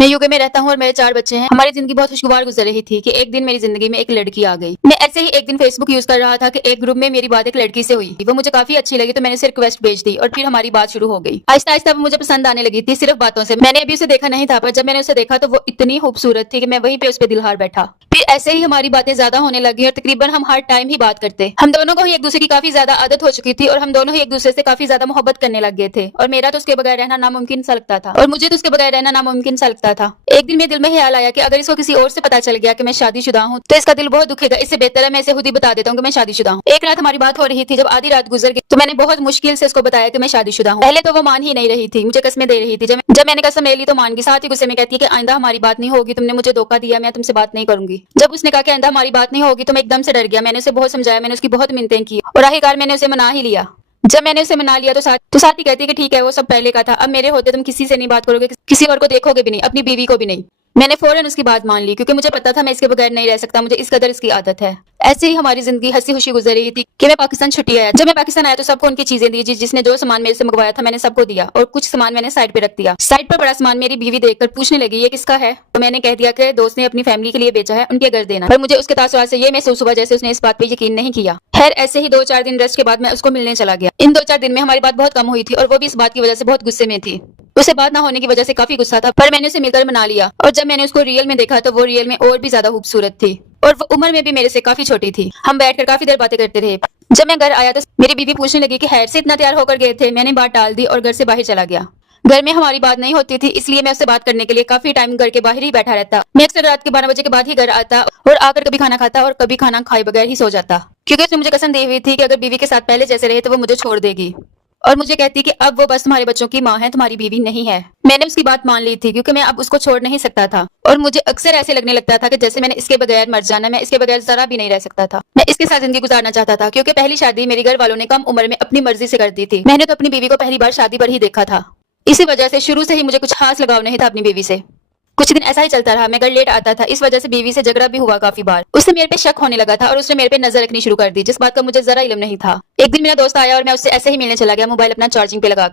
میں यूके में रहता हूँ और मेरे 4 बच्चे हैं। हमारी जिंदगी बहुत खुशगवार गुजर रही थी कि एक दिन मेरी जिंदगी में एक लड़की आ गई। मैं ऐसे ही एक दिन फेसबुक यूज कर रहा था कि एक ग्रुप में मेरी बात एक लड़की से हुई। वो मुझे काफी अच्छी लगी तो मैंने उसे रिक्वेस्ट भेज दी और फिर हमारी बात शुरू हो गई। आहिस्ता आहिस्ता वो मुझे पसंद आने लगी थी सिर्फ बातों से। मैंने अभी उसे देखा नहीं था, पर जब मैंने उसे देखा तो वो इतनी खूबसूरत थी कि मैं वहीं पे उस पे दिल हार बैठा। फिर ऐसे ही हमारी बातें ज्यादा होने लगी और तकरीबन हम हर टाइम ही बात करते। हम दोनों को ही एक दूसरे की काफी ज्यादा आदत हो चुकी थी और हम दोनों ही एक दूसरे से काफी ज्यादा मोहब्बत करने लग गए थे। और मेरा तो उसके बगैर रहना नामुमकिन सा लगता था और मुझे तो उसके बगैर रहना नामुमकिन सा लगता था। एक दिन मेरे दिल में ख्याल आया कि अगर इसको किसी और से पता चल गया कि मैं शादीशुदा हूँ तो इसका दिल बहुत दुखेगा। इससे बेहतर है मैं इसे खुद ही बता देता हूँ कि मैं शादीशुदा हूँ। एक रात हमारी बात हो रही थी, जब आधी रात गुजर गई तो मैंने बहुत मुश्किल से उसको बताया कि मैं शादीशुदा हूँ। पहले तो वो मान ही नहीं रही थी, मुझे कसमें दे रही थी। जब मैंने कसम ले ली तो मान गई। साथ ही गुस्से में कहती है कि आइंदा हमारी बात नहीं होगी, तुमने मुझे धोखा दिया, मैं तुमसे बात नहीं करूंगी। जब उसने कहा कि आइंदा हमारी बात नहीं होगी तो मैं एकदम से डर गया। मैंने उसे बहुत समझाया, मैंने उसकी बहुत मिन्नतें की और आखिरकार मैंने उसे मना ही लिया। जब मैंने उसे मना लिया तो साथ ही कहती है कि ठीक है वो सब पहले का था, अब मेरे होते तुम किसी से नहीं बात करोगे, किसी और को देखोगे भी नहीं, अपनी बीवी को भी नहीं। मैंने फौरन उसकी बात मान ली क्योंकि मुझे पता था मैं इसके बगैर नहीं रह सकता, मुझे इस कदर इसकी आदत है। ऐसे ही हमारी जिंदगी हंसी खुशी गुजर रही थी कि मैं पाकिस्तान छुट्टी आया। जब मैं पाकिस्तान आया तो सबको उनकी चीजें दी, जिसने जो सामान मेरे से मंगवाया था मैंने सबको दिया और कुछ सामान मैंने साइड पे रख दिया। साइड पर बड़ा सामान मेरी बीवी देखकर पूछने लगी ये किसका है, तो मैंने कह दिया कि दोस्त ने अपनी फैमिली के लिए बेचा है, उनके घर देना। पर मुझे उसके तासुरात से ये महसूस हुआ जैसे उसने इस बात पे यकीन नहीं किया। खैर ऐसे ही 2-4 दिन रेस्ट के बाद मैं उसको मिलने चला गया। इन 2-4 दिन में हमारी बात बहुत कम हुई थी और वो भी इस बात की वजह से बहुत गुस्से में थी। उसे बात ना होने की वजह से काफी गुस्सा था, पर मैंने उसे मिलकर मना लिया। और जब मैंने उसको रियल में देखा तो वो रियल में और भी ज्यादा खूबसूरत थी और वो उम्र में भी मेरे से काफी छोटी थी। हम बैठकर काफी देर बातें करते रहे। जब मैं घर आया तो मेरी बीवी पूछने लगी कि खैर से इतना तैयार होकर गए थे। मैंने बात टाल दी और घर से बाहर चला गया। घर में हमारी बात नहीं होती थी, इसलिए मैं उससे बात करने के लिए काफी टाइम घर के बाहर ही बैठा रहता। मैं अक्सर रात के 12 बजे के बाद ही घर आता और आकर कभी खाना खाता और कभी खाना खाए बगैर ही सो जाता, क्योंकि उसने मुझे कसम दी हुई थी कि अगर बीवी के साथ पहले जैसे रहे तो वो मुझे छोड़ देगी और मुझे कहती कि अब वो बस तुम्हारे बच्चों की माँ है, तुम्हारी बीवी नहीं है। मैंने उसकी बात मान ली थी क्योंकि मैं अब उसको छोड़ नहीं सकता था और मुझे अक्सर ऐसे लगने लगता था कि जैसे मैंने इसके बगैर मर जाना, मैं इसके बगैर जरा भी नहीं रह सकता था। मैं इसके साथ जिंदगी गुजारना चाहता था क्योंकि पहली शादी मेरे घर वालों ने कम उम्र में अपनी मर्जी से कर दी थी। मैंने तो अपनी बीवी को पहली बार शादी पर ही देखा था। इसी वजह से शुरू से ही मुझे कुछ खास लगाव नहीं था अपनी बीवी से। कुछ दिन ऐसा ही चलता रहा, मैं घर लेट आता था, इस वजह से बीवी से झगड़ा भी हुआ काफी बार। उससे मेरे पे शक होने लगा था और उसने मेरे पे नजर रखनी शुरू कर दी, जिस बात का मुझे जरा इल्म नहीं था। एक दिन मेरा दोस्त आया और मैं उससे ऐसे ही मिलने चला गया, मोबाइल अपना चार्जिंग पे लगा।